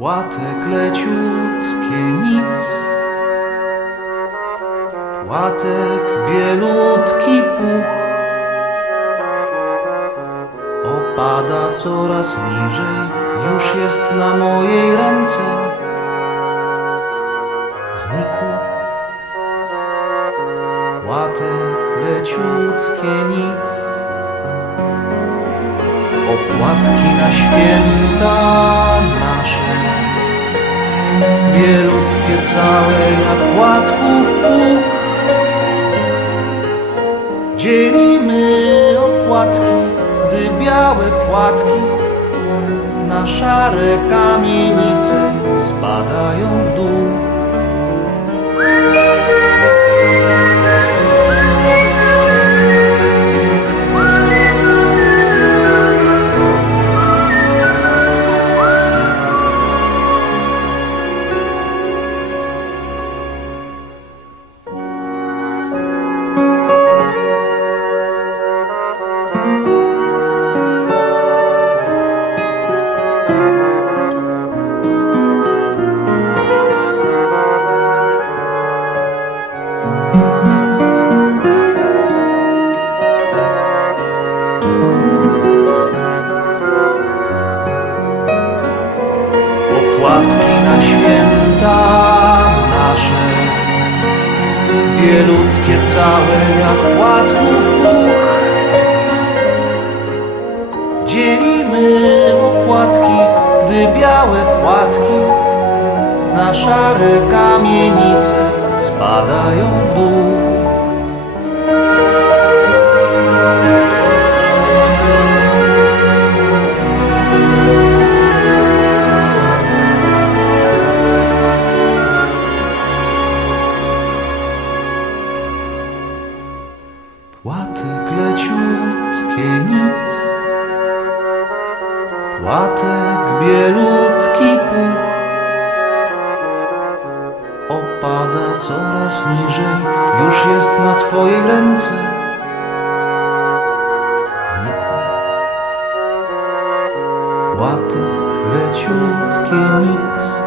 Płatek leciutkie nic. Płatek bielutki puch. Opada coraz niżej Już jest na mojej ręce. Znikł. Płatek leciutkie nic Opłatki na święta nasze. Bielutkie całe jak płatków puch. Dzielimy opłatki, gdy białe płatki Na szare kamienice spadają w dół całe jak płatków puch. Dzielimy opłatki, gdy białe płatki na szare kamienice spadają w dół. Płatek bielutki puch. Opada coraz niżej Już jest na twojej ręce. Znikł Płatek leciutkie nic